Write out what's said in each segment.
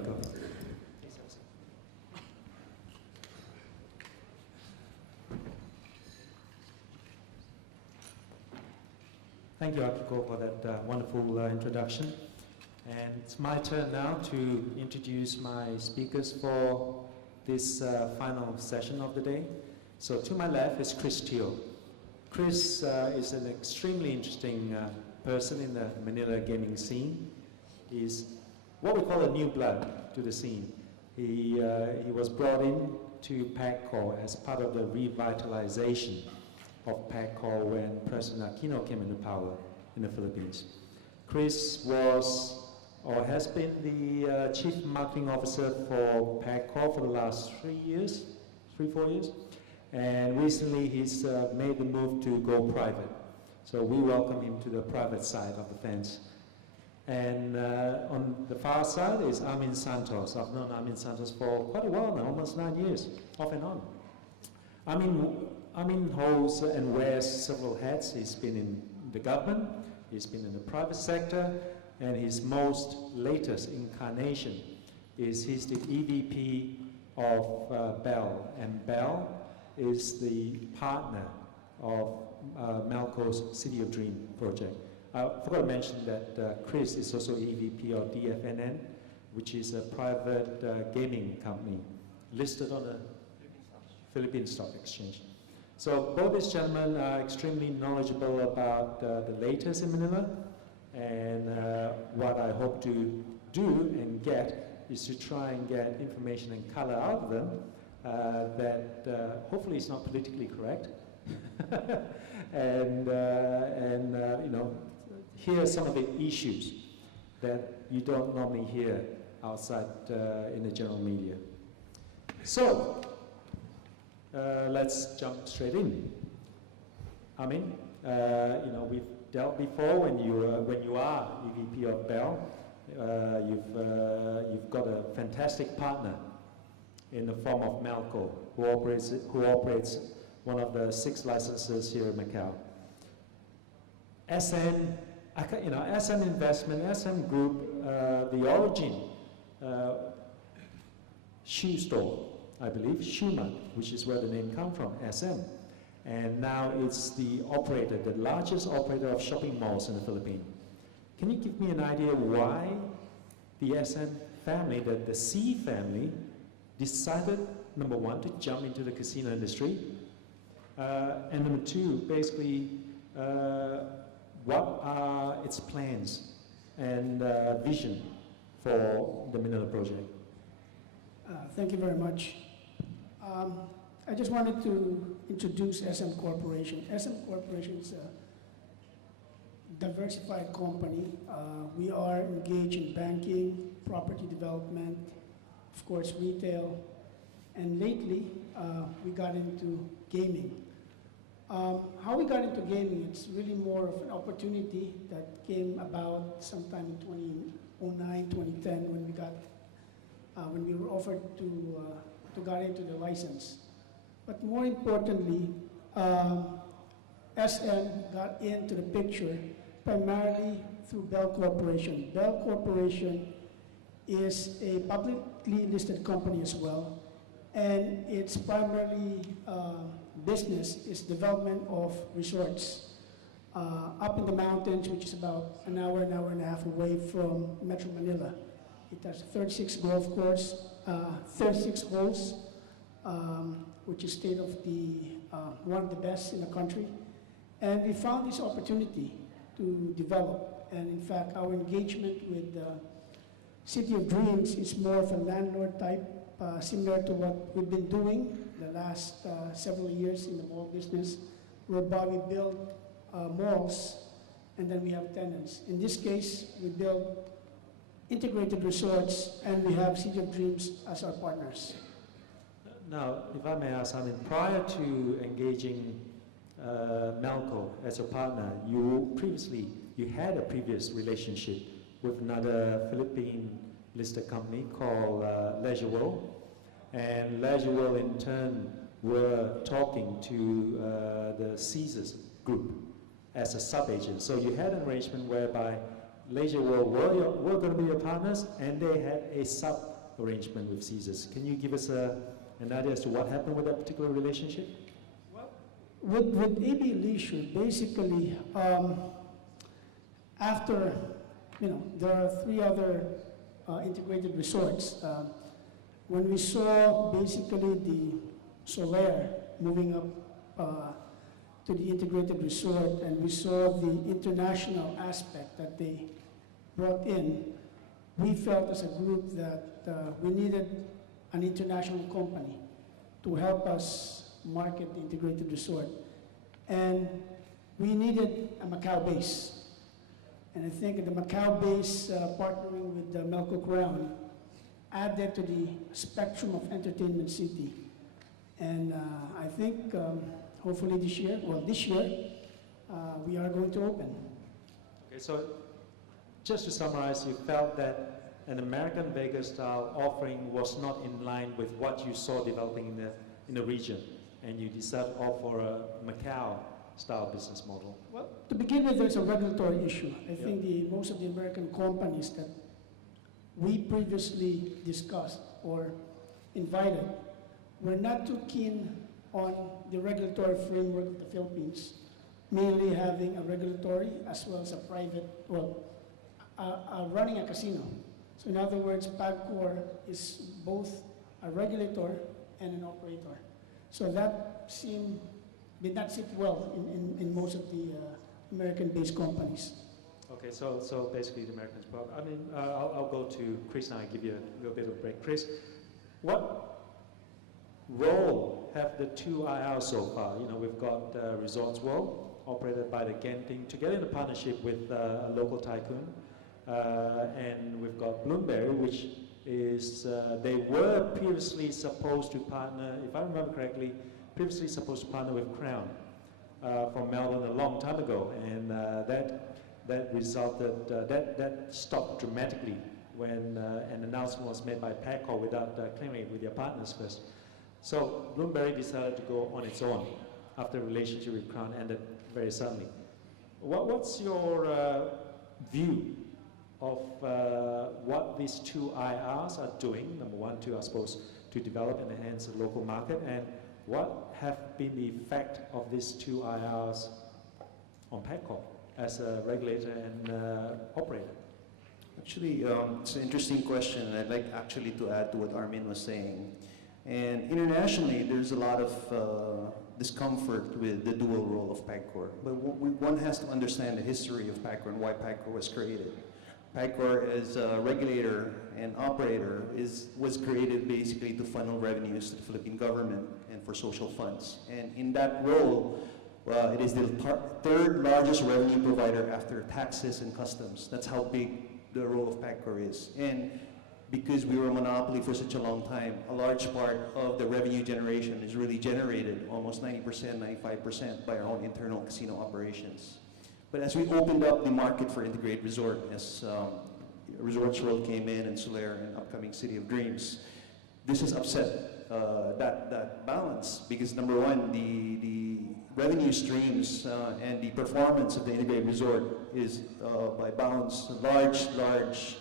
Go. Thank you, Akiko, for that wonderful introduction. And it's my turn now to introduce my speakers for this final session of the day. So to my left is Chris Teo. Chris is an extremely interesting person in the Manila gaming scene. He's what we call a new blood to the scene. He was brought in to PAGCOR as part of the revitalization of PAGCOR when President Aquino came into power in the Philippines. Chris was or has been the Chief Marketing Officer for PAGCOR for the last 4 years. And recently he's made the move to go private. So we welcome him to the private side of the fence. And on the far side is Armin Santos. I've known Armin Santos for quite a while now, almost 9 years, off and on. Armin holds and wears several hats. He's been in the government, he's been in the private sector, and his most latest incarnation is he's the EVP of Bell. And Bell is the partner of Melco's City of Dream project. I forgot to mention that Chris is also EVP of DFNN, which is a private gaming company listed on the Philippine Stock Exchange. So both these gentlemen are extremely knowledgeable about the latest in Manila, and what I hope to do and get is to try and get information and color out of them that hopefully is not politically correct, and you know, hear some of the issues that you don't normally hear outside in the general media. So let's jump straight in. I mean, you know, we've dealt before when you are EVP of Bell. You've got a fantastic partner in the form of Melco, who operates one of the 6 licenses here in Macau. SM, you know, SM Investment, SM Group, the origin, shoe store, I believe, Schumann, which is where the name comes from, SM. And now it's the operator, the largest operator of shopping malls in the Philippines. Can you give me an idea why the SM family, the C family, decided, number one, to jump into the casino industry, and number two, basically, what are its plans and vision for the Manila project? Thank you very much. I just wanted to introduce SM Corporation. SM Corporation is a diversified company. We are engaged in banking, property development, of course retail, and lately we got into gaming. How we got into gaming, it's really more of an opportunity that came about sometime in 2009, 2010 when we were offered to get into the license. But more importantly, SM got into the picture primarily through Bell Corporation. Bell Corporation is a publicly listed company as well, and its primarily business is development of resorts up in the mountains, which is about an hour and a half away from Metro Manila. It has 36 golf course, 36 holes, which is one of the best in the country. And we found this opportunity to develop. And in fact, our engagement with the City of Dreams is more of a landlord type, similar to what we've been doing the last several years in the mall business, whereby we build malls and then we have tenants. In this case, we build integrated resorts and we have City of Dreams as our partners. Now, if I may ask, I mean, prior to engaging Melco as a partner, you had a previous relationship with another Philippine listed company called Leisure World. And Leisure World in turn were talking to the Caesars group as a sub-agent. So you had an arrangement whereby Leisure World were going to be your partners, and they had a sub-arrangement with Caesars. Can you give us an idea as to what happened with that particular relationship? Well, with AB Leisure, basically, after, there are 3 other integrated resorts. When we saw basically the Solaire moving up to the integrated resort, and we saw the international aspect that they brought in, we felt as a group that we needed an international company to help us market the integrated resort. And we needed a Macau base. And I think the Macau base, partnering with the Melco Crown, added to the spectrum of entertainment city. And I think hopefully this year, we are going to open. Okay, so just to summarize, you felt that an American Vegas style offering was not in line with what you saw developing in the region, and you decided to opt for a Macau style business model. Well, to begin with, there's a regulatory issue. I think most of the American companies that we previously discussed or invited were not too keen on the regulatory framework of the Philippines, mainly having a regulatory as well as a private, running a casino. So in other words, PAGCOR is both a regulator and an operator. So that did not sit well in most of the American-based companies. Okay, so basically the Americans problem. I mean, I'll go to Chris now and give you a little bit of a break. Chris, what role have the 2 IRs so far? We've got Resorts World, operated by the Genting, together in a partnership with a local tycoon. And we've got Bloomberry, which is, they were previously supposed to partner, if I remember correctly, supposed to partner with Crown from Melbourne a long time ago. And that resulted, that stopped dramatically when an announcement was made by PAGCOR without clearing it with their partners first. So Bloomberry decided to go on its own after the relationship with Crown ended very suddenly. What's your view of what these 2 IRs are doing? Number 1, 2, I suppose, to develop and enhance the local market, and what have been the effect of these 2 IRs on PAGCOR as a regulator and operator? Actually, it's an interesting question, and I'd like actually to add to what Armin was saying. And internationally, there's a lot of discomfort with the dual role of PAGCOR. But one has to understand the history of PAGCOR and why PAGCOR was created. PAGCOR as a regulator and operator was created basically to funnel revenues to the Philippine government and for social funds. And in that role, it is the 3rd largest revenue provider after taxes and customs. That's how big the role of PAGCOR is. And because we were a monopoly for such a long time, a large part of the revenue generation is really generated, almost 90%, 95%, by our own internal casino operations. But as we opened up the market for integrated resort, as Resorts World came in and Solaire and upcoming City of Dreams, this has upset that balance, because number 1, the revenue streams and the performance of the integrated resort is by bounds large,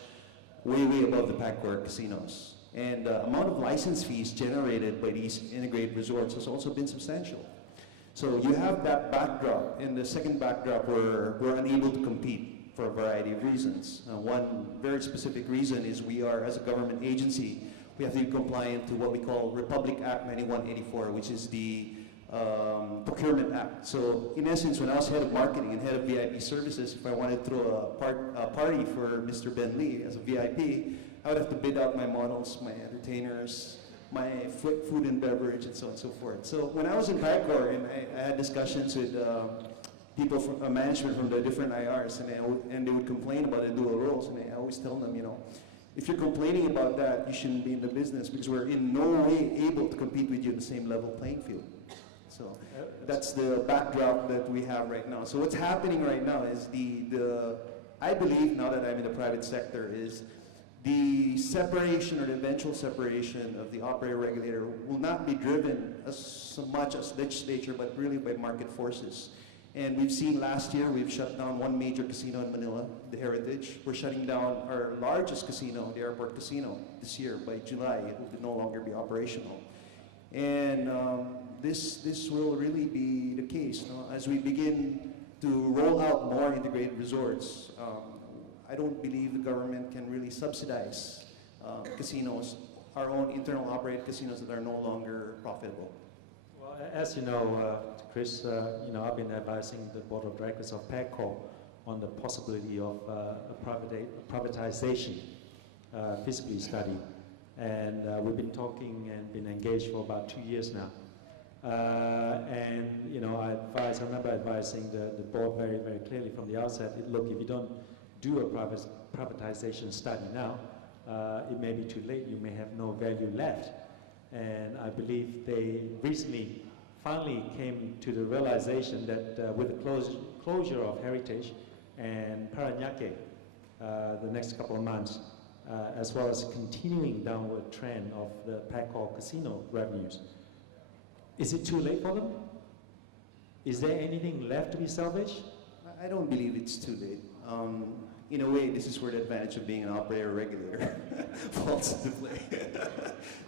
way above the PAGCOR casinos. And the amount of license fees generated by these integrated resorts has also been substantial. So you have that backdrop, and the second backdrop, we're unable to compete for a variety of reasons. One very specific reason is we are, as a government agency, we have to be compliant to what we call Republic Act 9184, which is the Procurement Act. So in essence, when I was head of marketing and head of VIP services, if I wanted to throw a party for Mr. Ben Lee as a VIP, I would have to bid out my models, my entertainers, my food and beverage, and so on and so forth. So when I was in PAGCOR, and I had discussions with people from management from the different IRs, and they would complain about the dual roles, and I always tell them, if you're complaining about that, you shouldn't be in the business, because we're in no way able to compete with you in the same level playing field. So that's the backdrop that we have right now. So what's happening right now is I believe, now that I'm in the private sector, is the separation or the eventual separation of the operator regulator will not be driven as so much as legislature, but really by market forces. And we've seen last year, we've shut down one major casino in Manila, the Heritage. We're shutting down our largest casino, the airport casino, this year. By July, it will no longer be operational. And this will really be the case. No? As we begin to roll out more integrated resorts, I don't believe the government can really subsidize casinos, our own internal operated casinos that are no longer profitable. Well, as you know, Chris, I've been advising the board of directors of PAGCOR on the possibility of a privatization feasibility study. And we've been talking and been engaged for about 2 years now. I remember advising the board very, very clearly from the outset, look, if you don't do a privatization study now, it may be too late, you may have no value left. And I believe they recently finally came to the realization that with the closure of Heritage and Parañaque the next couple of months, as well as continuing downward trend of the PAGCOR casino revenues, is it too late for them? Is there anything left to be salvaged? I don't believe it's too late. In a way, this is where the advantage of being an operator regulator falls into play.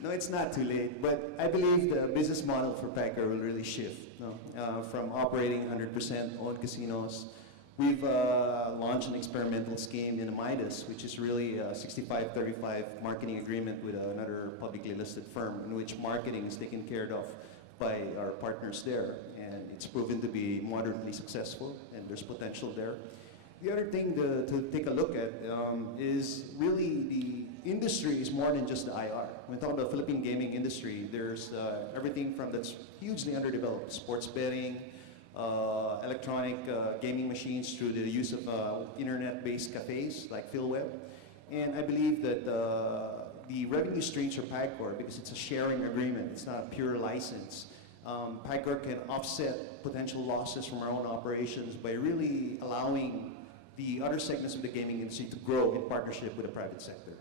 No, it's not too late, but I believe the business model for PAGCOR will really shift from operating 100% owned casinos. We've launched an experimental scheme in Midas, which is really a 65-35 marketing agreement with another publicly listed firm in which marketing is taken care of by our partners there. And it's proven to be moderately successful, and there's potential there. The other thing to take a look at is really the industry is more than just the IR. When we talk about the Philippine gaming industry, there's everything from that's hugely underdeveloped, sports betting, electronic gaming machines through the use of internet-based cafes like PhilWeb. And I believe that the revenue streams for PAGCOR, because it's a sharing agreement, it's not a pure license, PAGCOR can offset potential losses from our own operations by really allowing the other segments of the gaming industry to grow in partnership with the private sector.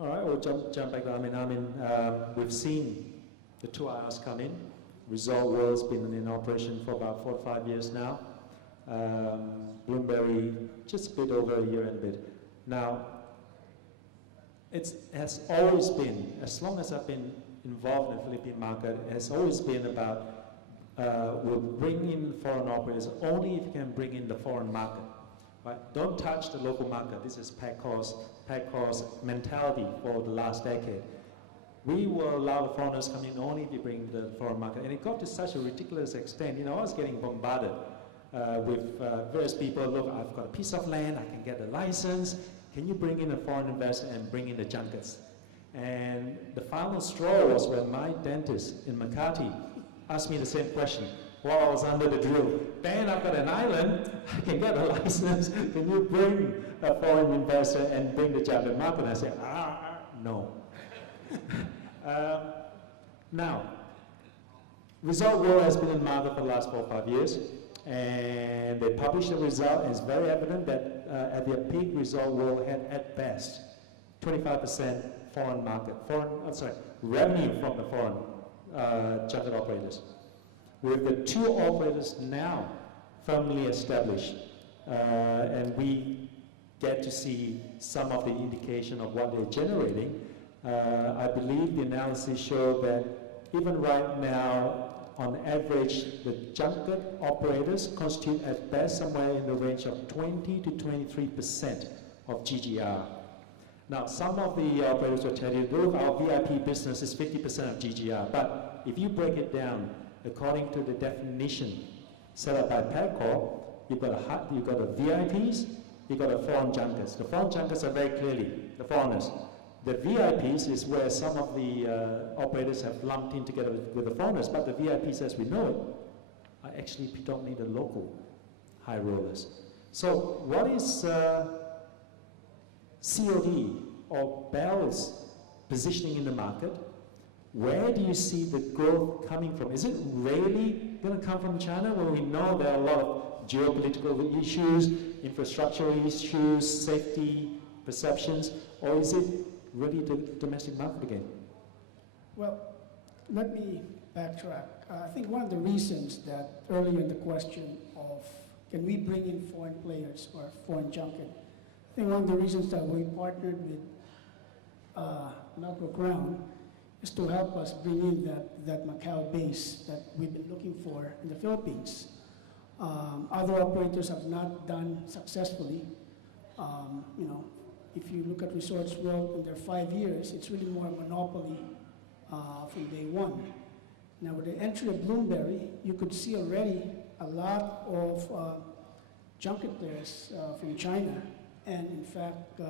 All right, we'll jump back down. We've seen the two IRs come in. Resort World's been in operation for about 4 or 5 years now. Bloomberry, just a bit over a year and a bit. Now, it has always been, as long as I've been involved in the Philippine market, it has always been about we'll bring in foreign operators only if you can bring in the foreign market. Right? Don't touch the local market. This is PAGCOR's mentality for the last decade. We will allow the foreigners come in only if you bring the foreign market. And it got to such a ridiculous extent. I was getting bombarded with various people. Look, I've got a piece of land, I can get a license. Can you bring in a foreign investor and bring in the junkets? And the final straw was when my dentist in Makati asked me the same question while I was under the drill. Ben, I've got an island, I can get a license. Can you bring a foreign investor and bring the junket market? And I said, no. Now, Resort World has been in the market for the last 4 or 5 years, and they published the result, and it's very evident that at their peak, Resort World had at best 25% foreign market, revenue from the foreign junket operators. With the 2 operators now firmly established, and we get to see some of the indication of what they're generating, I believe the analysis show that even right now, on average, the junket operators constitute at best somewhere in the range of 20 to 23% of GGR. Now, some of the operators will tell you, look, our VIP business is 50% of GGR, but if you break it down according to the definition set up by PAGCOR, you've got the VIPs, you've got the foreign junkets. The foreign junkets are very clearly the foreigners. The VIPs is where some of the operators have lumped in together with the foreigners, but the VIPs, as we know it, are actually predominantly the local high rollers. So what is COD or Bell's positioning in the market? Where do you see the growth coming from? Is it really going to come from China, where we know there are a lot of geopolitical issues, infrastructure issues, safety perceptions, or is it really the domestic market again? Well, let me backtrack. I think one of the reasons that earlier in the question of can we bring in foreign players or foreign junket, I think one of the reasons that we partnered with Melco Crown is to help us bring in that Macau base that we've been looking for in the Philippines. Other operators have not done successfully. You know, if you look at Resorts World in their 5 years, it's really more a monopoly from day one. Now with the entry of Bloomberry, you could see already a lot of junket players from China. And in fact,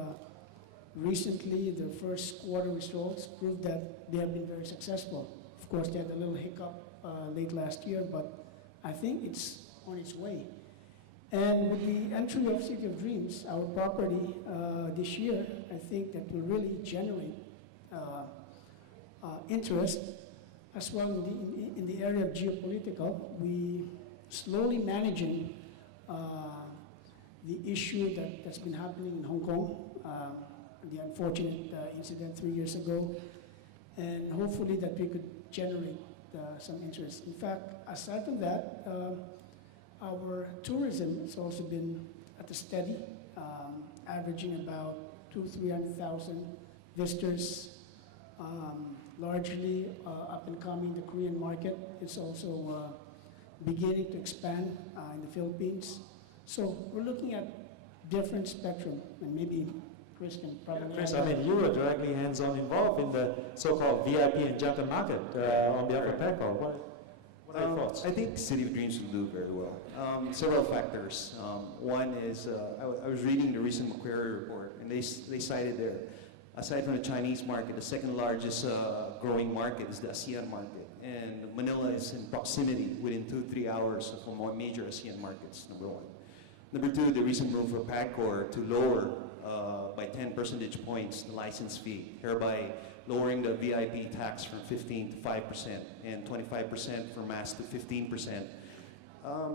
recently the first quarter results proved that they have been very successful. Of course, they had a little hiccup late last year, but I think it's on its way. And with the entry of City of Dreams, our property this year, I think that will really generate interest as well in the area of geopolitical. We slowly managing the issue that's been happening in Hong Kong, the unfortunate incident 3 years ago, and hopefully that we could generate some interest. In fact, aside from that, our tourism has also been at a steady, averaging about 200,000-300,000 visitors, largely up and coming. The Korean market is also beginning to expand in the Philippines. So we're looking at different spectrum, and maybe Chris can probably. Yeah, Chris, I mean, you were directly hands-on involved in the so-called VIP and junket market on behalf of PACO. What are your thoughts? I think City of Dreams will do very well. Several factors. One is, I was reading the recent Macquarie report, and they cited there, aside from the Chinese market, the second largest growing market is the ASEAN market. And Manila is in proximity, within 2-3 hours of more major ASEAN markets, number one. Number two, the recent move for PAGCOR to lower by 10 percentage points the license fee, hereby lowering the VIP tax from 15 to 5% and 25% for mass to 15%.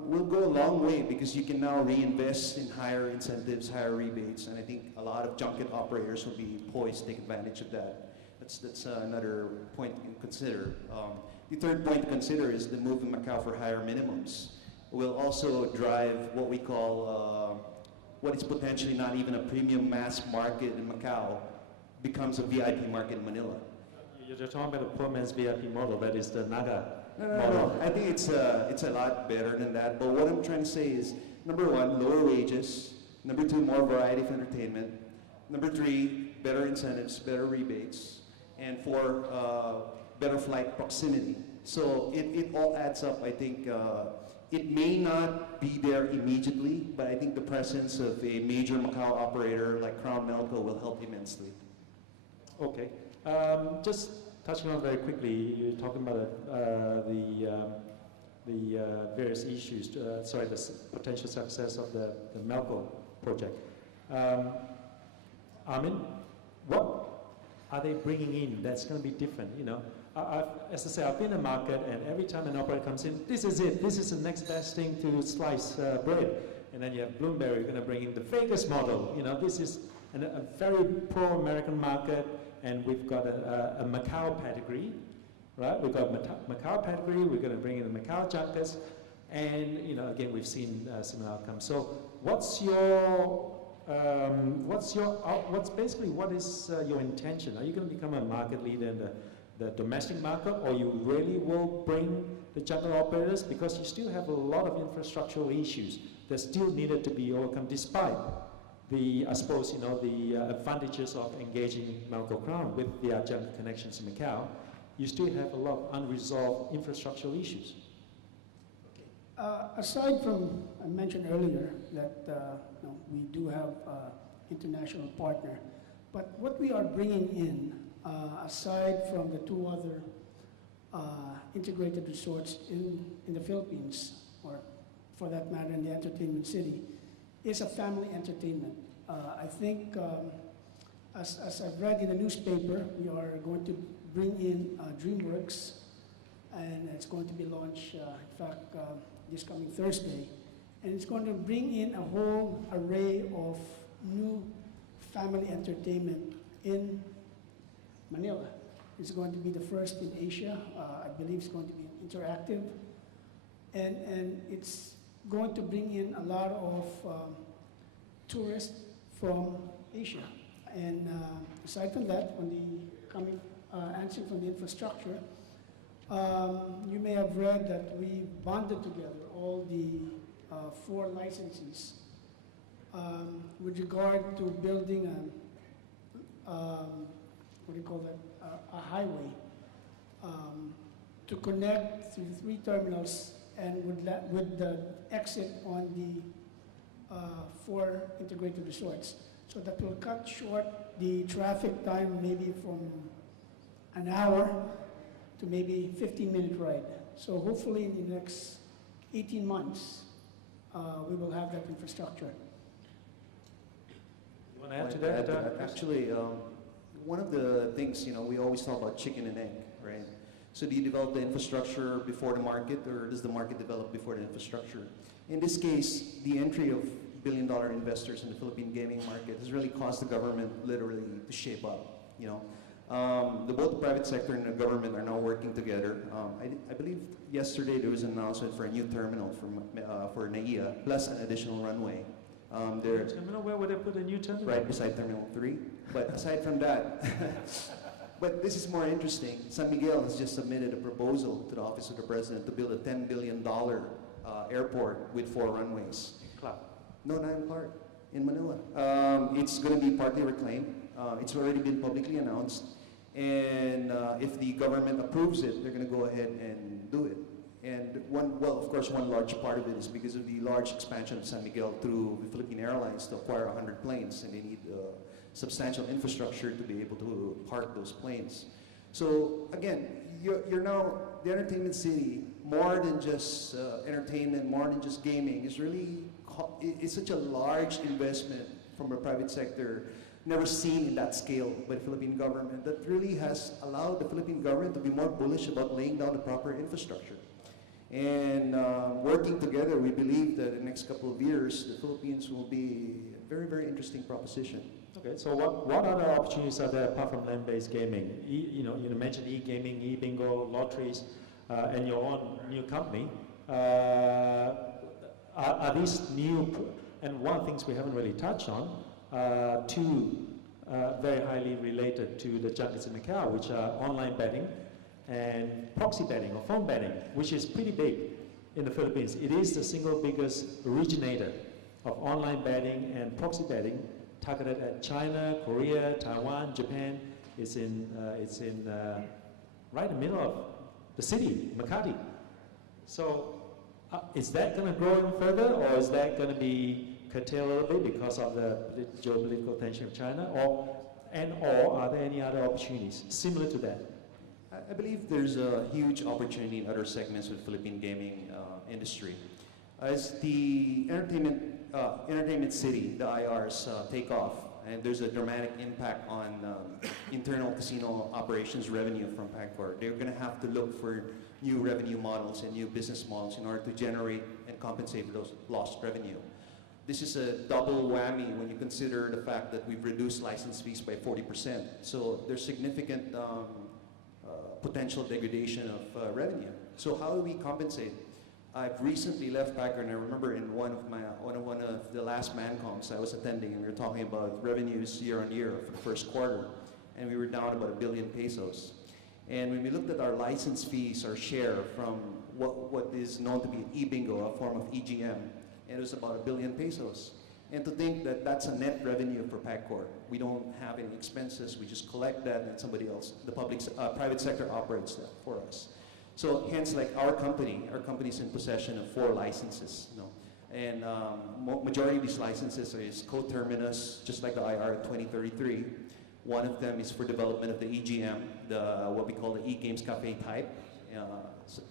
Will go a long way because you can now reinvest in higher incentives, higher rebates, and I think a lot of junket operators will be poised to take advantage of that. That's another point to consider. The third point to consider is the move in Macau for higher minimums. Will also drive what we call, what is potentially not even a premium mass market in Macau, becomes a VIP market in Manila. You're talking about the poor man's VIP model, that is the Naga No. model. I think it's a lot better than that. But what I'm trying to say is, number one, lower wages. Number two, more variety of entertainment. Number three, better incentives, better rebates. And four, better flight proximity. So it all adds up. I think it may not be there immediately, but I think the presence of a major Macau operator like Crown Melco will help immensely. Okay. Just touching on very quickly, you're talking about the various issues, the potential success of the Melco project. Armin, what are they bringing in that's going to be different? You know, as I say, I've been in the market, and every time an operator comes in, this is it. This is the next best thing to slice bread. And then you have Bloomberry going to bring in the Vegas model. You know, this is a very pro-American market, and we've got a Macau pedigree, right? We've got Macau pedigree. We're going to bring in the Macau junkets, and you know, again, we've seen similar outcomes. So, what is your intention? Are you going to become a market leader in the domestic market, or you really will bring the junket operators, because you still have a lot of infrastructural issues that still needed to be overcome, despite the, I suppose, you know, the advantages of engaging Melco Crown with their junket connections in Macau. You still have a lot of unresolved infrastructural issues. Aside from, I mentioned earlier that you know, we do have an international partner, but what we are bringing in, aside from the two other integrated resorts in the Philippines, or for that matter in the entertainment city, is a family entertainment. I think, as I've read in the newspaper, we are going to bring in DreamWorks, and it's going to be launched, in fact, this coming Thursday. And it's going to bring in a whole array of new family entertainment in Manila. It's going to be the first in Asia. I believe it's going to be interactive. And it's going to bring in a lot of tourists from Asia. And aside from that, answering from the infrastructure, you may have read that we bonded together all the 4 licensees with regard to building a highway to connect through 3 terminals and with the exit on the 4 integrated resorts. So that will cut short the traffic time maybe from an hour to maybe 15-minute ride. So hopefully in the next 18 months, we will have that infrastructure. You want to add to that? Actually, one of the things, we always talk about chicken and egg, right? So do you develop the infrastructure before the market, or does the market develop before the infrastructure? In this case, the entry of billion-dollar investors in the Philippine gaming market has really caused the government literally to shape up, both the private sector and the government are now working together. I believe yesterday there was an announcement for a new terminal for NAIA, plus an additional runway. Terminal, where would they put a new terminal? Right beside Terminal 3. But aside from that, but this is more interesting. San Miguel has just submitted a proposal to the Office of the President to build a $10 billion airport with 4 runways. Clark. No, not in Clark, in Manila. It's going to be partly reclaimed. It's already been publicly announced. And if the government approves it, they're going to go ahead and do it. And of course, one large part of it is because of the large expansion of San Miguel through the Philippine Airlines to acquire 100 planes, and they need substantial infrastructure to be able to park those planes. So again, you're now the entertainment city, more than just entertainment, more than just gaming. It's such a large investment from the private sector, never seen in that scale by the Philippine government, that really has allowed the Philippine government to be more bullish about laying down the proper infrastructure. And working together, we believe that in the next couple of years, the Philippines will be a very, very interesting proposition. Okay, so what other opportunities are there apart from land-based gaming? You mentioned e-gaming, e-bingo, lotteries, and your own new company. Are these new, and one of the things we haven't really touched on, 2 very highly related to the junkets in Macau, which are online betting and proxy betting or phone betting, which is pretty big in the Philippines. It is the single biggest originator of online betting and proxy betting, targeted at China, Korea, Taiwan, Japan. It's in right in the middle of the city, Makati. So is that going to grow even further, or is that going to be curtailed a little bit because of the geopolitical tension of China, or are there any other opportunities similar to that? I believe there's a huge opportunity in other segments with Philippine gaming industry. As the entertainment city, the IRs take off, and there's a dramatic impact on internal casino operations revenue from PAGCOR. They're going to have to look for new revenue models and new business models in order to generate and compensate for those lost revenue. This is a double whammy when you consider the fact that we've reduced license fees by 40%. So there's significant potential degradation of revenue. So how do we compensate? I've recently left PAGCOR, and I remember in one of the last ManComs I was attending, and we were talking about revenues year on year for the first quarter, and we were down about 1 billion pesos. And when we looked at our license fees, our share from what is known to be e-bingo, a form of EGM, and it was about 1 billion pesos. And to think that that's a net revenue for PAGCOR. We don't have any expenses, we just collect that, and somebody else, the private sector operates that for us. So hence, like our company's in possession of 4 licenses, and majority of these licenses is co-terminus, just like the IR 2033. One of them is for development of the EGM, what we call the e-games cafe type,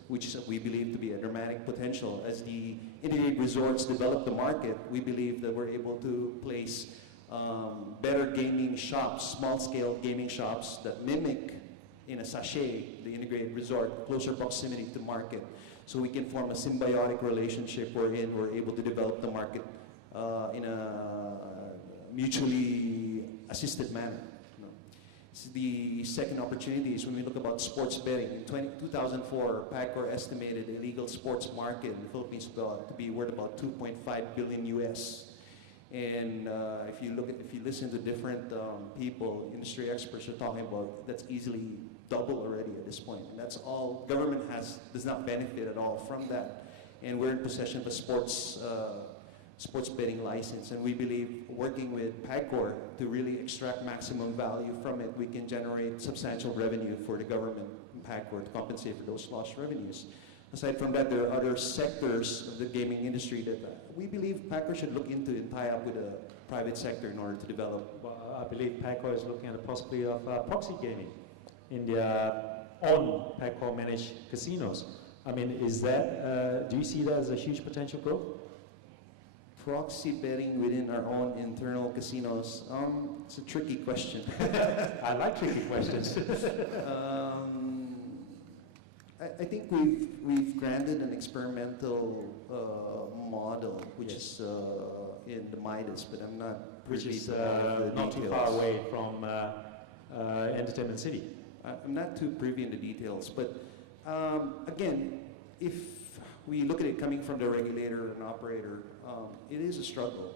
which we believe to be a dramatic potential. As the integrated resorts develop the market, we believe that we're able to place better gaming shops, small-scale gaming shops that mimic in a sachet the integrated resort, closer proximity to market. So we can form a symbiotic relationship wherein we're able to develop the market in a mutually assisted manner. The second opportunity is when we look about sports betting. In 2004, PAGCOR estimated the illegal sports market in the Philippines to be worth about 2.5 billion US. And if you listen to different people, industry experts are talking about that's easily double already at this point. And that's all government does not benefit at all from that. And we're in possession of a sports betting license, and we believe working with PAGCOR to really extract maximum value from it, we can generate substantial revenue for the government and PAGCOR to compensate for those lost revenues. Aside from that, there are other sectors of the gaming industry that we believe PAGCOR should look into and tie up with the private sector in order to develop. Well, I believe PAGCOR is looking at the possibility of proxy gaming in their own PAGCOR managed casinos. I mean, is that, do you see that as a huge potential growth? Proxy betting within our own internal casinos, it's a tricky question. I like tricky questions. I think we've granted an experimental model, which is in the Midas, but I'm not Which privy is to all of the not too details. far away from Entertainment City. I'm not too privy in the details, but again, if we look at it coming from the regulator and operator, it is a struggle.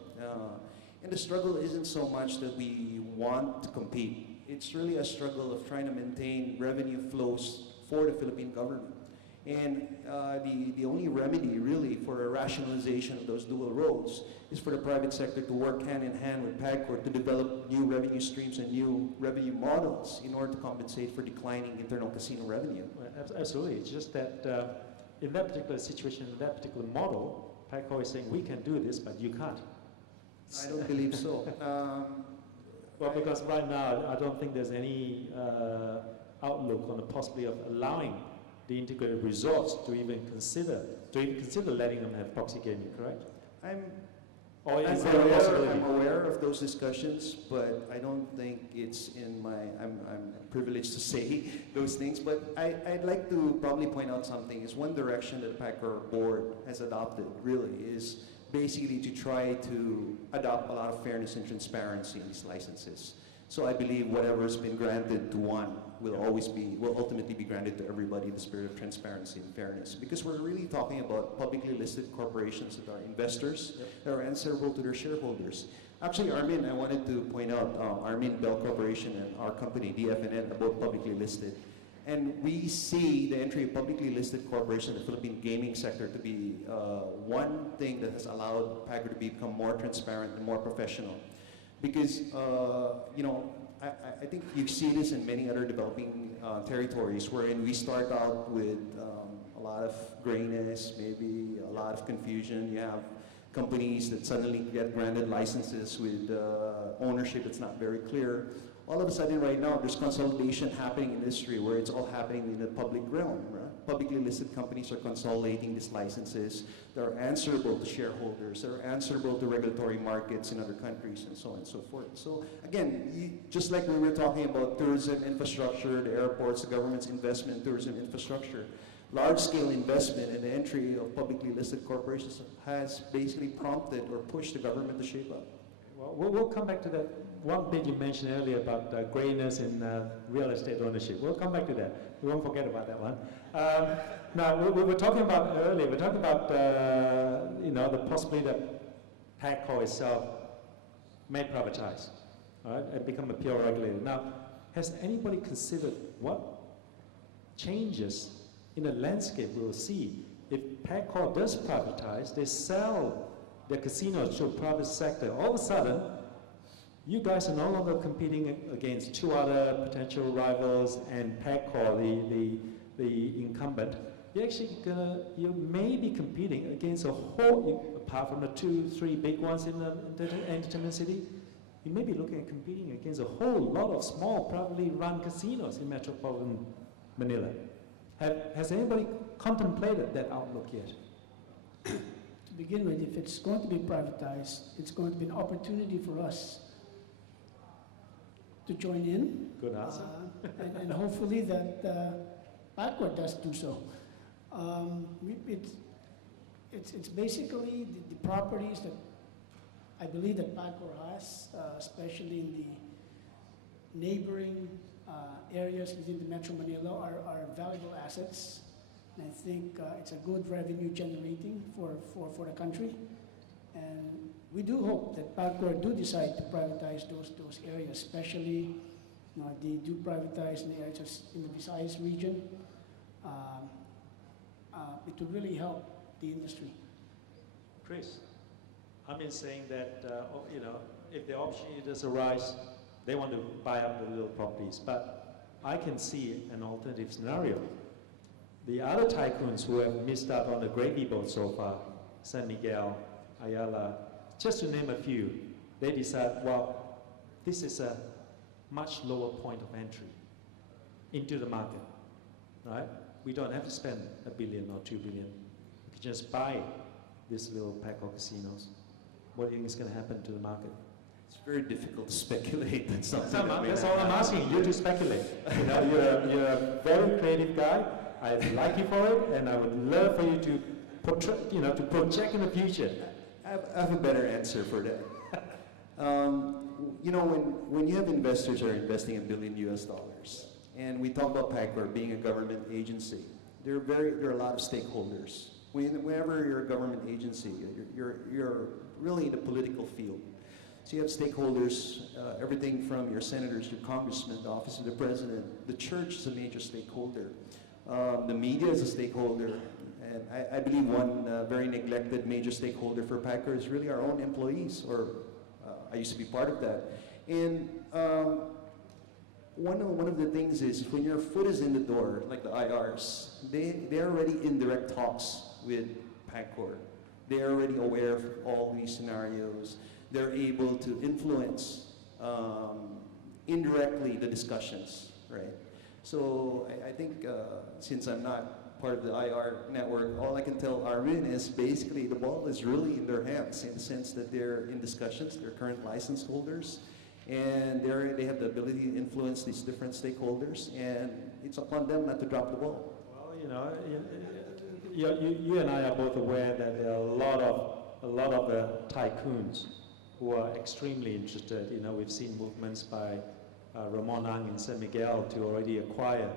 And the struggle isn't so much that we want to compete. It's really a struggle of trying to maintain revenue flows for the Philippine government. And the only remedy really for a rationalization of those dual roles is for the private sector to work hand in hand with PAGCOR to develop new revenue streams and new revenue models in order to compensate for declining internal casino revenue. Well, absolutely. It's just that in that particular situation, in that particular model, PAGCOR is saying, we can do this, but you can't. I don't believe so. Well, because right now, I don't think there's any outlook on the possibility of allowing the integrated resorts to even consider letting them have proxy gaming, correct? I'm I'm aware of those discussions, but I don't think it's in my, I'm privileged to say those things, but I'd like to probably point out something. Is one direction that the PAGCOR board has adopted really is basically to try to adopt a lot of fairness and transparency in these licenses. So I believe whatever has been granted to one will ultimately be granted to everybody in the spirit of transparency and fairness. Because we're really talking about publicly listed corporations that are investors, that are answerable to their shareholders. Actually, Armin, I wanted to point out, Armin Bell Corporation and our company, DFNN, are both publicly listed. And we see the entry of publicly listed corporations in the Philippine gaming sector to be one thing that has allowed PAGCOR to become more transparent and more professional. Because, I think you see this in many other developing territories wherein we start out with a lot of grayness, maybe a lot of confusion. You have companies that suddenly get granted licenses with ownership that's not very clear. All of a sudden right now, there's consolidation happening in industry where it's all happening in the public realm. Right? Publicly listed companies are consolidating these licenses. They're answerable to shareholders. They're answerable to regulatory markets in other countries and so on and so forth. So again, just like we were talking about tourism infrastructure, the airports, the government's investment in tourism infrastructure, large-scale investment in the entry of publicly listed corporations has basically prompted or pushed the government to shape up. Well, we'll come back to that one bit you mentioned earlier about grayness in real estate ownership. We'll come back to that. We won't forget about that one. Now, we were talking about earlier, we talked about the possibility that PAGCOR itself may privatize, all right, and become a pure regulator. Now, has anybody considered what changes in the landscape we'll see if PAGCOR does privatize? They sell their casinos to a private sector. All of a sudden, you guys are no longer competing against two other potential rivals and PAGCOR, the incumbent. You may be competing against a whole, apart from the 2-3 big ones in the entertainment city, you may be looking at competing against a whole lot of small, privately run casinos in metropolitan Manila. Has anybody contemplated that outlook yet? To begin with, if it's going to be privatized, it's going to be an opportunity for us to join in. Good answer. And hopefully that PAGCOR does do so. It's basically the properties that I believe that PAGCOR has, especially in the neighboring areas within the Metro Manila are valuable assets. And I think it's a good revenue generating for the country. And we do hope that PAGCOR do decide to privatize those areas, especially they do privatize in the areas in the Visayas region. It will really help the industry. Chris, I mean saying that, if the opportunity does arise, they want to buy up the little properties. But I can see an alternative scenario. The other tycoons who have missed out on the gravy boat so far, San Miguel, Ayala, just to name a few, they decide, well, this is a much lower point of entry into the market, right? We don't have to spend $1 billion or $2 billion. We can just buy these little PAGCOR casinos. What do you think is going to happen to the market? It's very difficult to speculate. That's That's all I'm asking you to speculate. You're a very creative guy. I like you for it, and I would love for you to to project in the future. I have a better answer for that. When you have investors that are investing $1 billion US, and we talk about PAGCOR being a government agency, there are a lot of stakeholders. Whenever you're a government agency, you're really in the political field. So you have stakeholders, everything from your senators, your congressmen, the office of the president. The church is a major stakeholder. The media is a stakeholder. And I believe one very neglected major stakeholder for PAGCOR is really our own employees, or I used to be part of that. And one of the things is when your foot is in the door, like the IRs, they're already in direct talks with PAGCOR. They're already aware of all these scenarios. They're able to influence indirectly the discussions, right? So I think since I'm not part of the IR network, all I can tell Arvin is basically the ball is really in their hands in the sense that they're in discussions, they're current license holders, and they have the ability to influence these different stakeholders, and it's upon them not to drop the ball. Well, you and I are both aware that there are a lot of tycoons who are extremely interested. We've seen movements by Ramon Ang in San Miguel to already acquire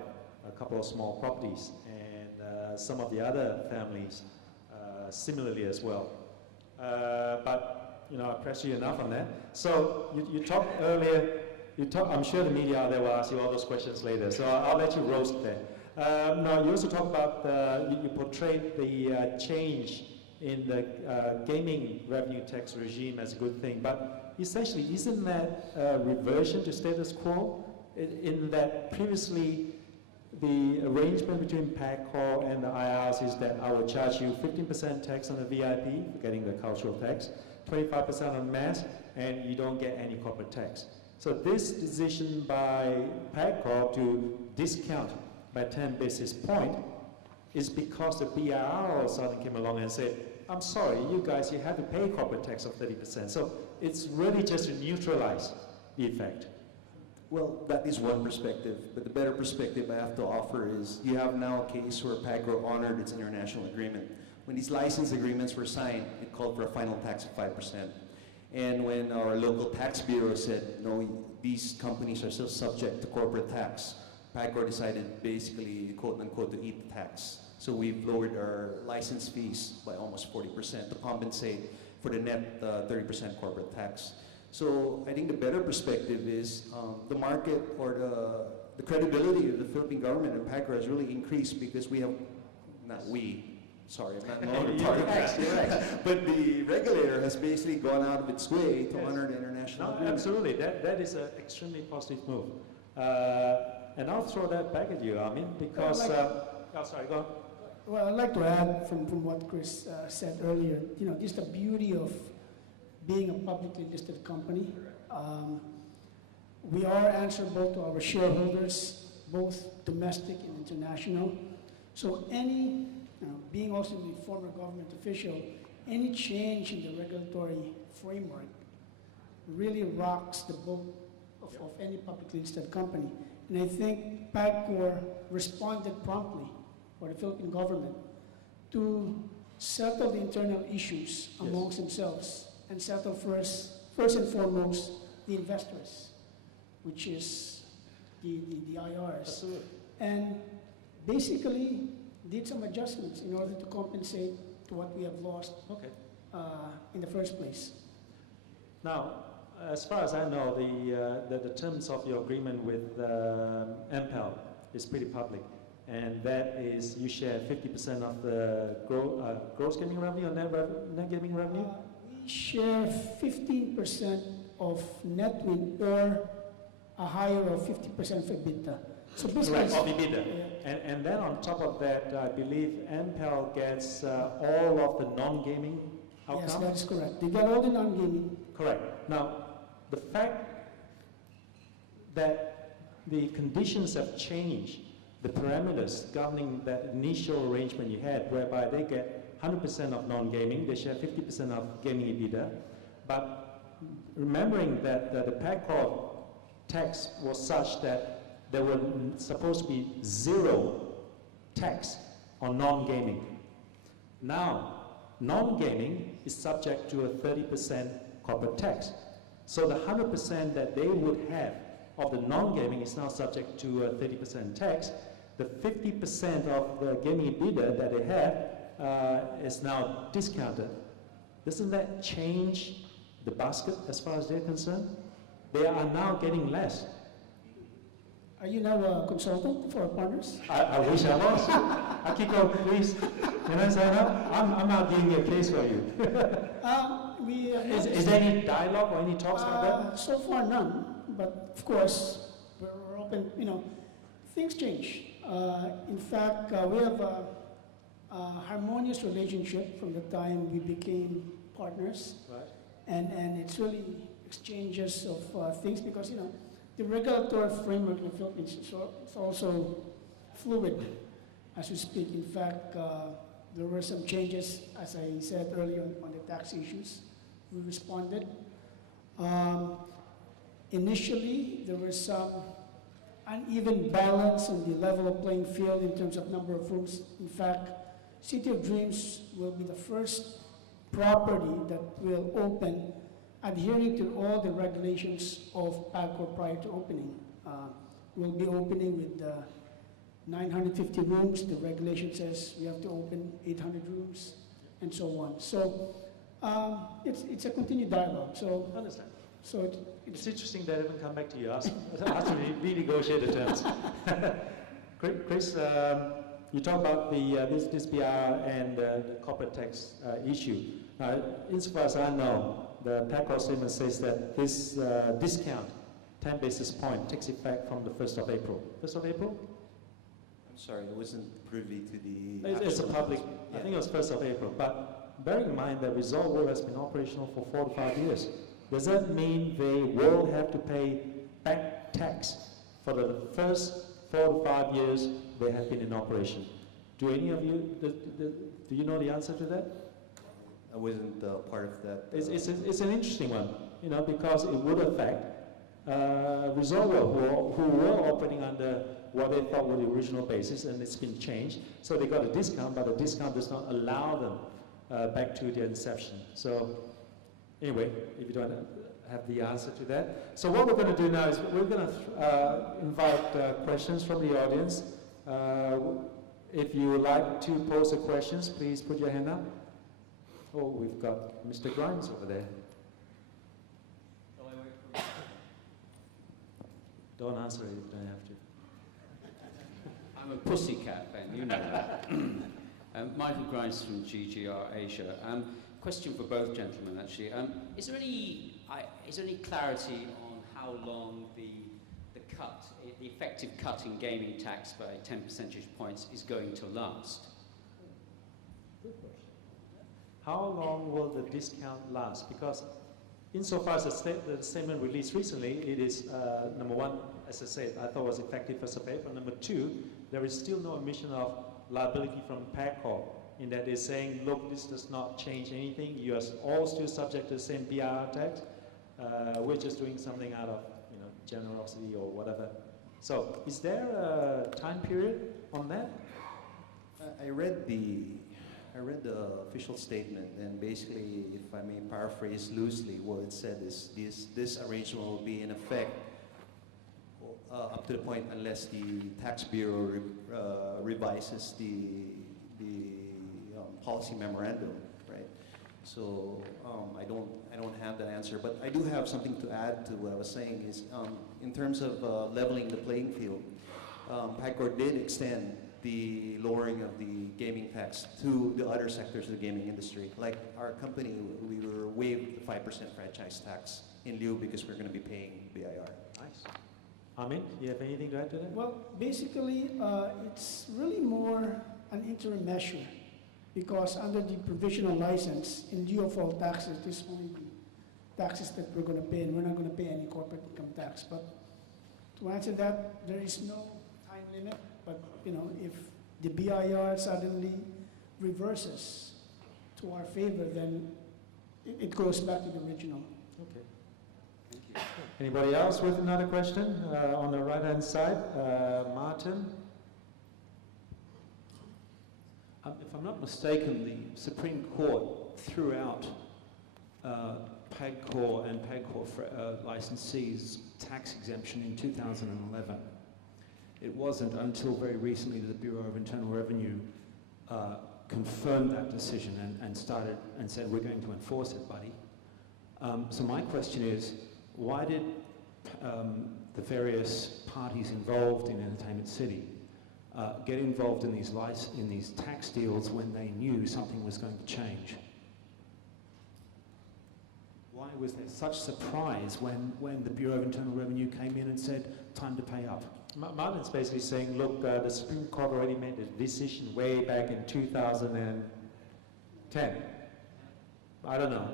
a couple of small properties, and some of the other families similarly as well. But I press you enough on that. So you talked earlier. I'm sure the media out there will ask you all those questions later. So I'll let you roast there. No, you also talk about you portrayed the change in the gaming revenue tax regime as a good thing, but essentially, isn't that a reversion to status quo? In that previously, the arrangement between PAGCOR and the IRs is that I will charge you 15% tax on the VIP, forgetting the cultural tax, 25% on mass, and you don't get any corporate tax. So this decision by PAGCOR to discount by 10 basis points is because the BIR all of a sudden came along and said, I'm sorry, you guys, you have to pay corporate tax of 30%. So it's really just to neutralize the effect. Well, that is one perspective, but the better perspective I have to offer is you have now a case where PAGCOR honored its international agreement. When these license agreements were signed, it called for a final tax of 5%. And when our local tax bureau said, no, these companies are still subject to corporate tax, PAGCOR decided basically, quote unquote, to eat the tax. So we've lowered our license fees by almost 40% to compensate for the net 30% corporate tax. So I think the better perspective is the market or the credibility of the Philippine government and PAGCOR has really increased because we have, not we, sorry, I'm not no part of that, but the regulator has basically gone out of its way to honor the international agreement. Absolutely, that is an extremely positive move. And I'll throw that back at you, Armin, because, sorry, go on. Well, I'd like to add from what Chris said earlier, this is the beauty of being a publicly listed company. We are answerable to our shareholders, both domestic and international. So any, being also a former government official, any change in the regulatory framework really rocks the boat of any publicly listed company. And I think PAGCOR responded promptly, or the Philippine government, to settle the internal issues amongst themselves and settle first and foremost the investors, which is the IRs. Absolutely. And basically did some adjustments in order to compensate to what we have lost Okay. in the first place. Now, as far as I know, the terms of your agreement with MPEL is pretty public, and that is you share 50% of the gross gaming revenue or net gaming revenue? We share 15% of net win or a higher of 50% for EBITDA. So basically, Correct, of EBITDA. yeah. And then on top of that, I believe MPEL gets all of the non-gaming outcome? Yes, that is correct. They get all the non-gaming. Correct. Now, the fact that the conditions have changed, the parameters governing that initial arrangement you had, whereby they get 100% of non-gaming, they share 50% of gaming EBITDA, but remembering that the PACCOR tax was such that there were supposed to be zero tax on non-gaming. Now, non-gaming is subject to a 30% corporate tax. So the 100% that they would have of the non-gaming is now subject to a 30% tax. The 50% of the gaming EBITDA that they have is now discounted. Doesn't that change the basket as far as they're concerned? They are now getting less. Are you now a consultant for our partners? I wish I was. Akiko, please. You know, so I'm arguing a case for you. Is there any dialogue or any talks like that? So far, none. But of course, we're open. You know, things change. In fact, we have a harmonious relationship from the time we became partners, Right. and it's really exchanges of things because you know the regulatory framework in the Philippines is also fluid as we speak. In fact, there were some changes, as I said earlier, on the tax issues. We responded. Initially, there was some uneven balance on the level of playing field in terms of number of rooms. In fact, City of Dreams will be the first property that will open adhering to all the regulations of PAGCOR prior to opening. We'll be opening with 950 rooms. The regulation says we have to open 800 rooms, and so on. So it's a continued dialogue. So I understand. so It's interesting they haven't come back to you. Ask to renegotiate the terms. Chris, you talk about this BR and the corporate tax issue. Now, insofar as I know, the PACCOR statement says that this discount, 10 basis point, takes effect from the 1st of April. 1st of April? I'm sorry, I wasn't privy to the... It's a actual public, announcement. I think it was 1st of April. But bearing in mind that Resort World has been operational for 4 to 5 years, does that mean they will have to pay back tax for the first 4 to 5 years they have been in operation? Do any of you, do you know the answer to that? I wasn't part of that. It's an interesting one, you know, because it would affect Resort World, who were operating under what they thought were the original basis, and it's been changed. So they got a discount, but the discount does not allow them back to their inception. So anyway, if you don't have the answer to that. So what we're going to do now is we're going to invite questions from the audience. If you would like to pose the questions, please put your hand up. Oh, we've got Mr. Grimes over there. Don't answer it if you don't have to. I'm a pussycat, Ben, you know that. Michael Grimes from GGR Asia. Question for both gentlemen, actually. Is there any clarity on how long the effective cut in gaming tax by 10 percentage points is going to last? Good question. How long will the discount last? Because insofar as the statement released recently, it is, number one, as I said, I thought it was effective 1st of April. Number two, there is still no admission of liability from PACCOR in that they're saying, look, this does not change anything. You are all still subject to the same BIR tax. We're just doing something out of generosity or whatever. So is there a time period on that? I read the official statement, and basically, if I may paraphrase loosely, what it said is this arrangement will be in effect up to the point unless the tax bureau revises the policy memorandum, right? So I don't have that answer, but I do have something to add to what I was saying. Is in terms of leveling the playing field, PAGCOR did extend the lowering of the gaming tax to the other sectors of the gaming industry. Like our company, we were waived the 5% franchise tax in lieu because we're going to be paying BIR. Nice. Amin, do you have anything to add to that? Well, basically, it's really more an interim measure because under the provisional license, in lieu of all taxes, this is only the taxes that we're going to pay, and we're not going to pay any corporate income tax. But to answer that, there is no time limit. But if the BIR suddenly reverses to our favor, then it goes back to the original. Okay. Thank you. Anybody else with another question? On the right-hand side, Martin. If I'm not mistaken, the Supreme Court threw out PAGCOR and PAGCOR licensees tax exemption in 2011. It wasn't until very recently that the Bureau of Internal Revenue confirmed that decision and said, we're going to enforce it, buddy. So my question is, why did the various parties involved in Entertainment City get involved in these tax deals when they knew something was going to change? Why was there such surprise when the Bureau of Internal Revenue came in and said, time to pay up? Martin's basically saying, look, the Supreme Court already made a decision way back in 2010. I don't know.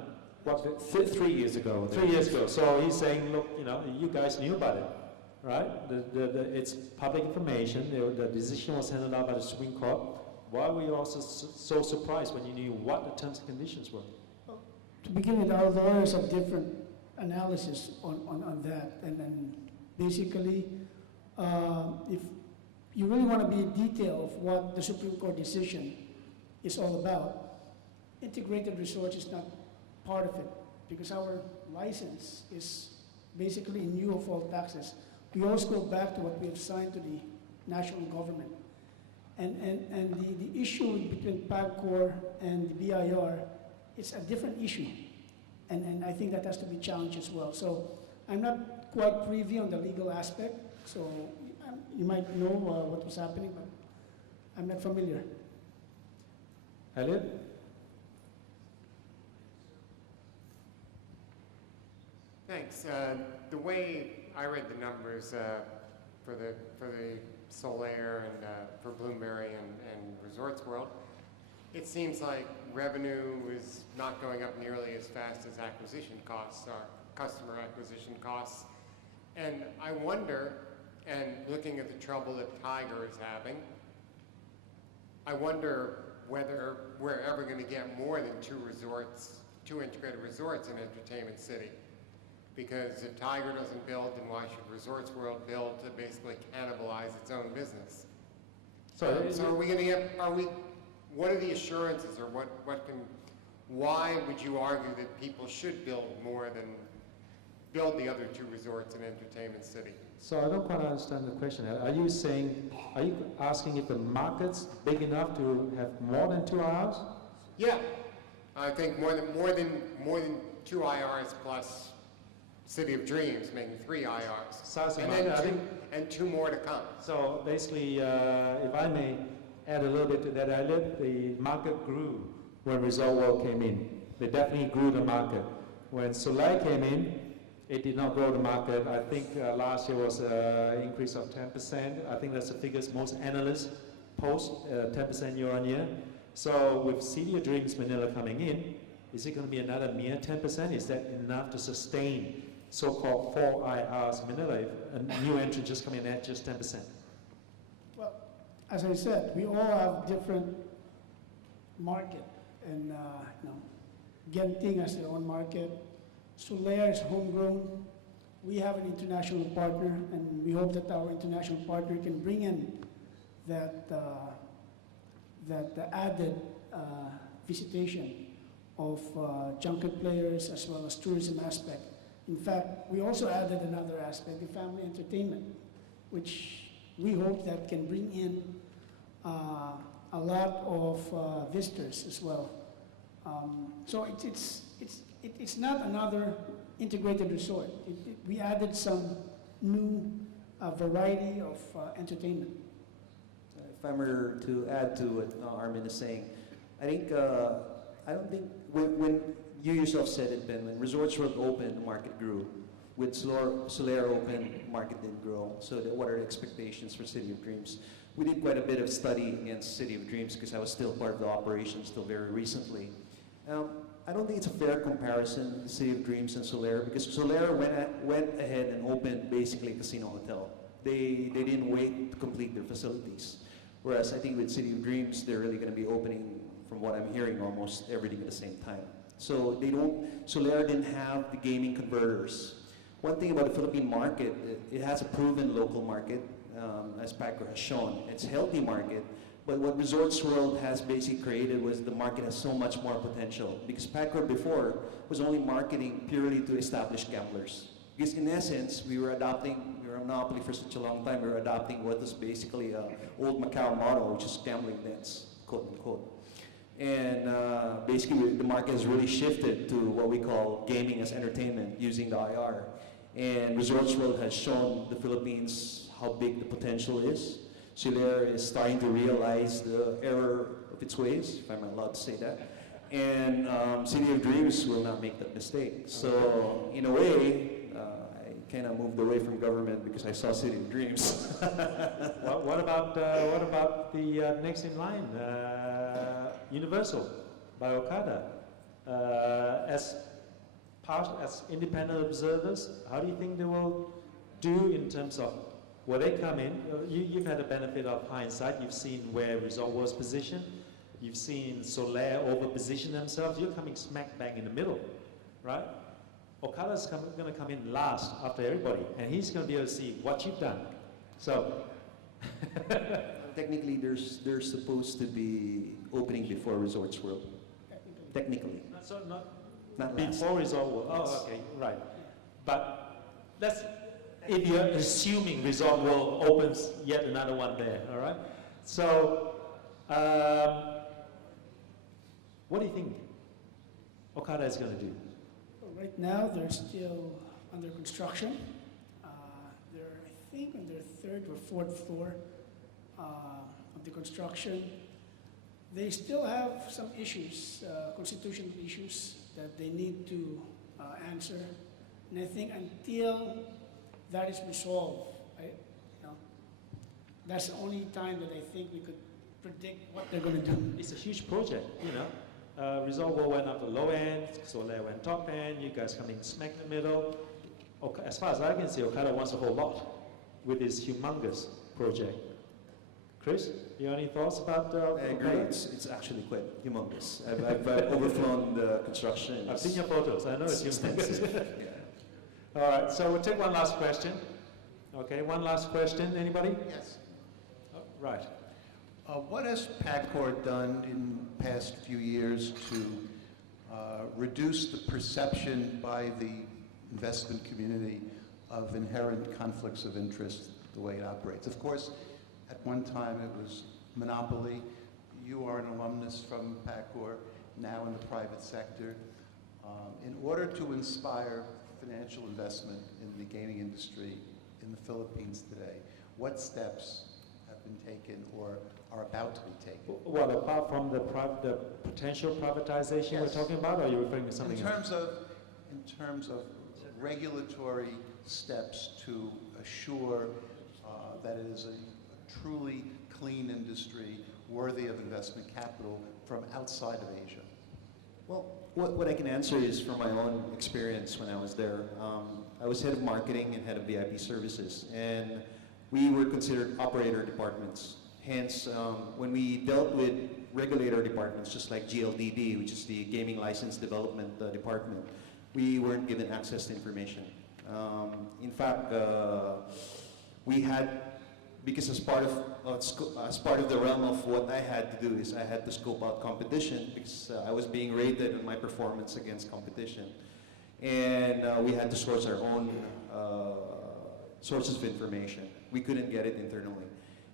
What, 3 years ago. 3 years ago. So he's saying, look, you guys knew about it, right? It's public information. The decision was handed out by the Supreme Court. Why were you also so surprised when you knew what the terms and conditions were? Well, to begin with, our lawyers have different analysis on that. And then basically, if you really want to be in detail of what the Supreme Court decision is all about, integrated resorts is not part of it because our license is basically in lieu of all taxes. We always go back to what we have signed to the national government. And the issue between PAGCOR and the BIR, it's a different issue. And I think that has to be challenged as well. So I'm not quite privy on the legal aspect. So you might know what was happening, but I'm not familiar. Elliot? Thanks. The way I read the numbers for the Solaire and for Bloomberry and Resorts World, it seems like revenue is not going up nearly as fast as acquisition costs are, customer acquisition costs. And I wonder, and looking at the trouble that Tiger is having, I wonder whether we're ever going to get more than two integrated resorts in Entertainment City. Because if Tiger doesn't build, then why should Resorts World build to basically cannibalize its own business? So are we going to get, what are the assurances, or why would you argue that people should build more than build the other two resorts in Entertainment City? So I don't quite understand the question. Are you asking if the market's big enough to have more than 2 IRs? Yeah, I think more than 2 IRs plus City of Dreams, making 3 IRs, and 2 more to come. So basically, if I may add a little bit to that, the market grew when Resort World came in. They definitely grew the market. When Soleil came in, it did not grow the market. I think last year was an increase of 10%. I think that's the figures most analysts post, 10% year on year. So with City of Dreams Manila coming in, is it going to be another mere 10%? Is that enough to sustain so-called 4 IRs Manila if a new entrant just coming in at just 10%? Well, as I said, we all have different market. And Genting has their own market. Solaire is homegrown. We have an international partner, and we hope that our international partner can bring in that added visitation of junket players as well as tourism aspect. In fact, we also added another aspect, the family entertainment. which we hope that can bring in a lot of visitors as well. So it's not another integrated resort. We added some new variety of entertainment. If I were to add to what Armin is saying, I think, I don't think, when you yourself said it, Ben, when Resorts World opened, the market grew. With Solaire open, market didn't grow. So what are the expectations for City of Dreams? We did quite a bit of study against City of Dreams because I was still part of the operation still very recently. I don't think it's a fair comparison, the City of Dreams and Solaire, because Solaire went ahead and opened basically a casino hotel. They didn't wait to complete their facilities. Whereas I think with City of Dreams, they're really going to be opening, from what I'm hearing, almost everything at the same time. So Solaire didn't have the gaming converters. One thing about the Philippine market, it has a proven local market, as PACCOR has shown. It's a healthy market, but what Resorts World has basically created was the market has so much more potential. Because PACCOR before was only marketing purely to established gamblers. Because in essence, we were a monopoly for such a long time, we were adopting what was basically an old Macau model, which is gambling debts, quote unquote. And basically the market has really shifted to what we call gaming as entertainment using the IR. And Resorts World has shown the Philippines how big the potential is. Solaire is starting to realize the error of its ways, if I'm allowed to say that. And City of Dreams will not make that mistake. So in a way, I kind of moved away from government because I saw City of Dreams. Well, what about the next in line, Universal by Okada? As independent observers, how do you think they will do in terms of, will they come in? You've had the benefit of hindsight. You've seen where Resort was positioned. You've seen Solaire over-position themselves. You're coming smack bang in the middle, right? Okada's going to come in last after everybody, and he's going to be able to see what you've done. So, technically, they're supposed to be opening before Resorts World. Technically. Not last. Before Resort World. Oh, Yes. okay, right. But if you're assuming Resort World opens yet another one there, all right? So, what do you think Okada is going to do? Right now, they're still under construction. They're, I think, on their third or fourth floor of the construction. They still have some issues, constitutional issues that they need to answer. And I think until that is resolved, that's the only time that I think we could predict what they're going to do. It's a huge project, you know. Resort World went up the low end, Solaire went top end, you guys coming smack in the middle. As far as I can see, Okada wants a whole lot with this humongous project. Chris, you have any thoughts about I agree. It's actually quite humongous. I've overflown the construction. I've seen your photos. I know it's humongous. Yeah. All right, so we'll take one last question. Okay, one last question. Anybody? Yes. Oh, right. What has PACCOR done in the past few years to reduce the perception by the investment community of inherent conflicts of interest, the way it operates? Of course, at one time it was monopoly. You are an alumnus from PACCOR, now in the private sector. In order to inspire financial investment in the gaming industry in the Philippines today, what steps have been taken or are about to be taken? Well, apart from the potential privatization Yes. we're talking about, or are you referring to something else? In terms of regulatory steps to assure that it is a truly clean industry worthy of investment capital from outside of Asia? Well, what I can answer is from my own experience when I was there. I was head of marketing and head of VIP services, and we were considered operator departments. Hence, when we dealt with regulator departments, just like GLDD, which is the Gaming License Development Department, we weren't given access to information. In fact, we had, because as part of the realm of what I had to do is I had to scope out competition because I was being rated on my performance against competition. And we had to source our own sources of information. We couldn't get it internally.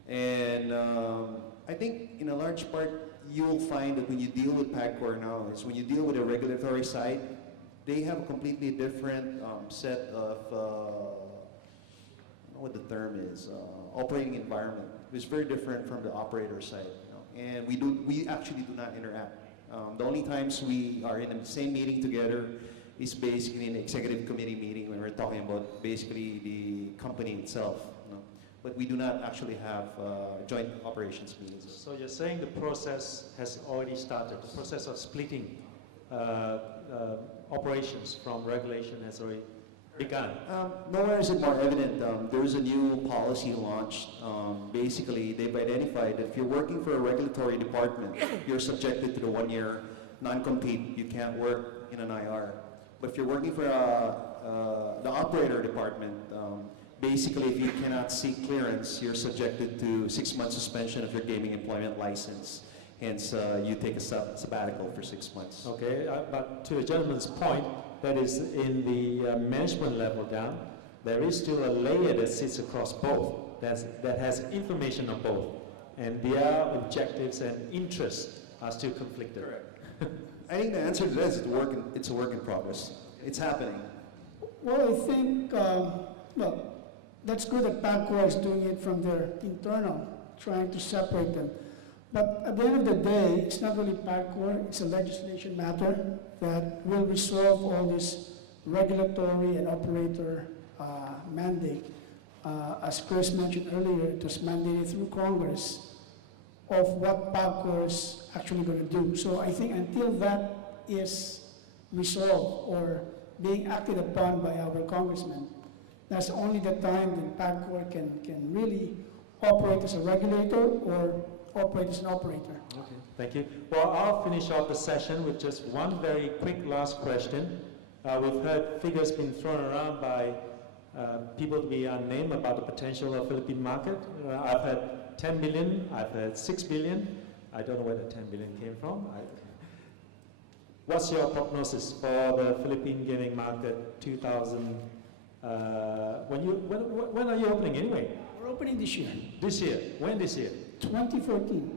And I think in a large part, you'll find that when you deal with PAGCOR now, is when you deal with a regulatory side, they have a completely different set of, I don't know what the term is, operating environment. It's very different from the operator side. And we actually do not interact. The only times we are in the same meeting together is basically in the executive committee meeting when we're talking about basically the company itself. But we do not actually have joint operations meetings. So you're saying the process has already started, the process of splitting operations from regulation has already begun. Nowhere is it more evident. There is a new policy launched. Basically, they've identified that if you're working for a regulatory department, you're subjected to the 1-year non-compete. You can't work in an IR. But if you're working for the operator department, basically, if you cannot seek clearance, you're subjected to 6-month suspension of your gaming employment license. Hence, you take a sabbatical for 6 months. Okay, but to the gentleman's point, that is in the management level down, there is still a layer that sits across both, that has information on both, and their objectives and interests are still conflicted. Correct. I think the answer to that is it's a work in progress. It's happening. Well, I think, well, that's good that PAGCOR is doing it from their internal, trying to separate them. But at the end of the day, it's not really PAGCOR, it's a legislation matter that will resolve all this regulatory and operator mandate. As Chris mentioned earlier, it was mandated through Congress of what PAGCOR is actually going to do. So I think until that is resolved or being acted upon by our congressmen, that's only the time that PAGCOR can really operate as a regulator or operate as an operator. Okay, thank you. Well, I'll finish off the session with just one very quick last question. We've heard figures being thrown around by people to be unnamed about the potential of Philippine market. I've heard 10 billion, I've heard 6 billion. I don't know where the 10 billion came from. What's your prognosis for the Philippine gaming market 2000? When are you opening anyway? We're opening this year. This year. When this year? 2014.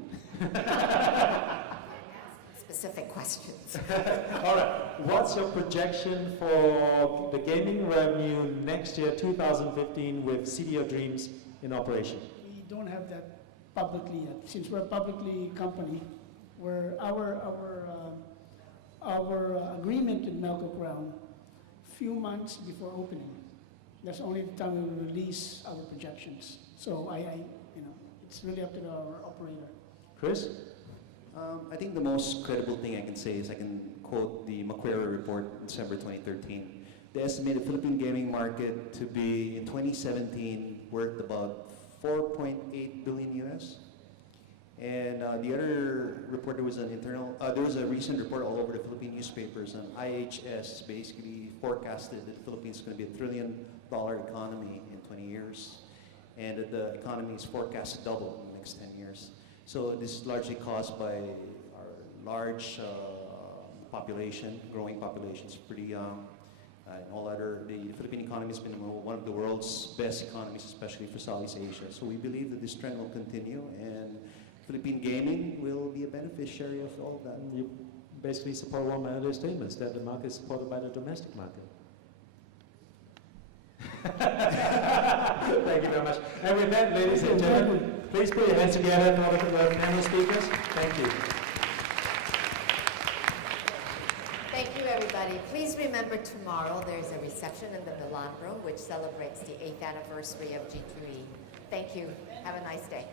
Specific questions. All right. What's your projection for the gaming revenue next year, 2015, with City of Dreams in operation? We don't have that publicly yet. Since we're a publicly company, where our agreement with Melco Crown, few months before opening. That's only the time we will release our projections. So it's really up to our operator. Chris? I think the most credible thing I can say is I can quote the Macquarie report, December 2013. They estimated the Philippine gaming market to be, in 2017, worth about $4.8 billion US. And the other report, there was a recent report all over the Philippine newspapers, and IHS basically forecasted that the Philippines is going to be $1 trillion economy in 20 years, and that the economy is forecast to double in the next 10 years. So this is largely caused by our large population, growing population is pretty young, and all other. The Philippine economy has been one of the world's best economies, especially for Southeast Asia. So we believe that this trend will continue, and Philippine gaming will be a beneficiary of all of that. You basically support one of my earlier statements, that the market is supported by the domestic market. Thank you very much. And with that, ladies and gentlemen, please put your hands together for the panel speakers. Thank you. Thank you, everybody. Please remember tomorrow there's a reception in the Milan Room which celebrates the 8th anniversary of G2E. Thank you. Have a nice day.